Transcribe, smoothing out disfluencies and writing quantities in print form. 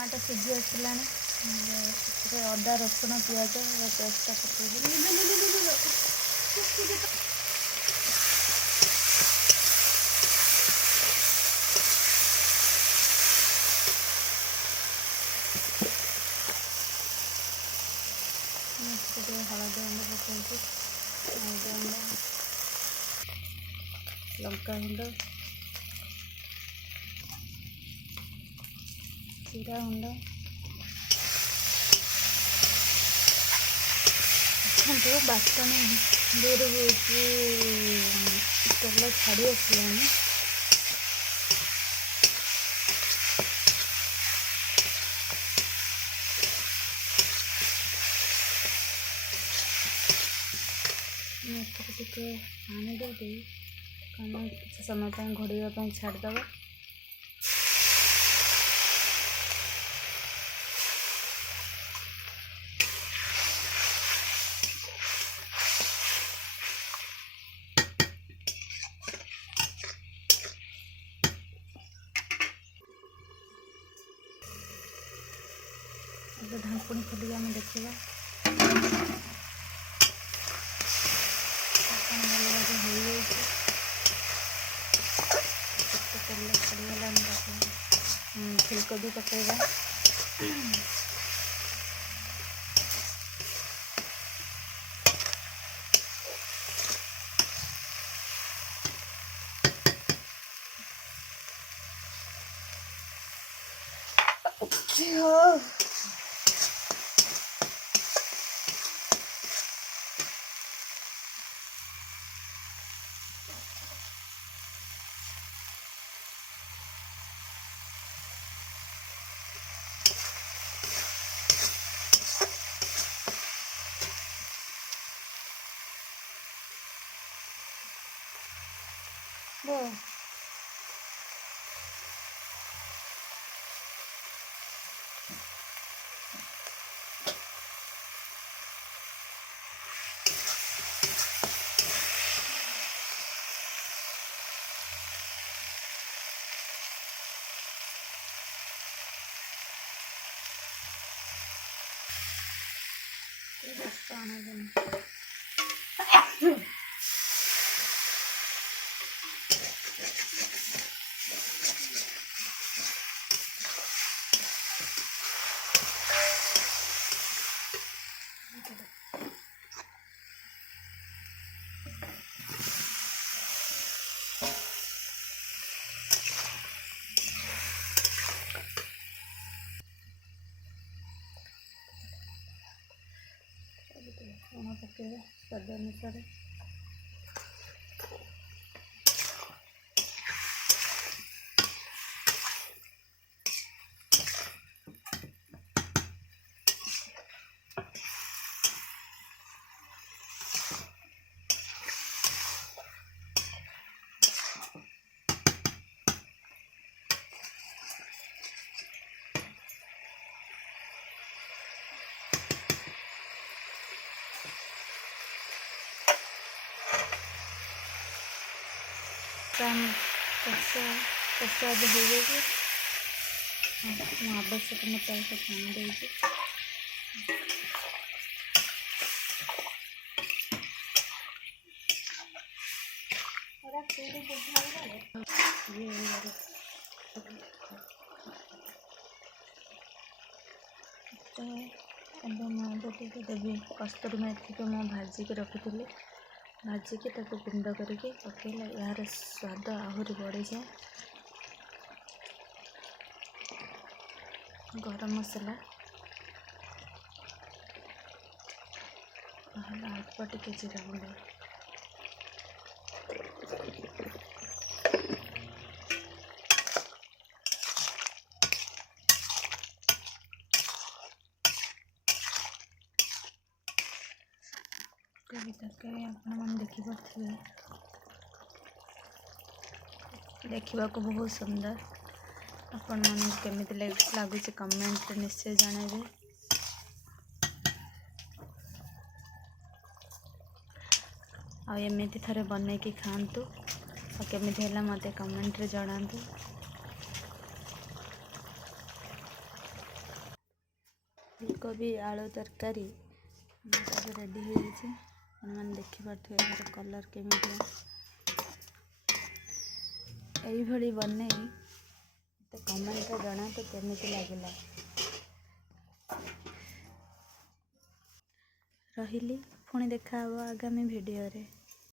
Tomato सीझी आसला अदा रसुण पिज पेस्टा पकड़ हलदी गुंड पकड़ हलदी गुंड लंका गुंड जीरा गुंड बाटन दूर तेल छाड़ी आसलानी टे पानी दे किसी समय घोड़ाई छाड़देव ढांकुणी खोलिक आम देखा तेल छाड़गला फुलकोबी पकेगा वो पकेगा स्वाद अनुसार कषा हो गई आवश्यक मुताबिक पानी देगी देवी कस्तूरी मेथी को मैं भाजिक रखी भाजिकी ताको गुंड करके पकेला यार स्वाद आहरी बढ़ी जाए। गरम मसला अल्प टिके जीरा गुंड तरकारी आपण देखा बहुत सुंदर आपण मन केमिति लगुच कमेंट निश्चय जानवे। आमती थे बन कि खातु केमिति है मत कमेंट रे जनातु। फुलकोबी आलू तरकारी रेडी हो देखिपे यार कलर केमी यही बने तो कमेंट जना तो केमी लगे रही पुणी देखा आगामी वीडियो रे।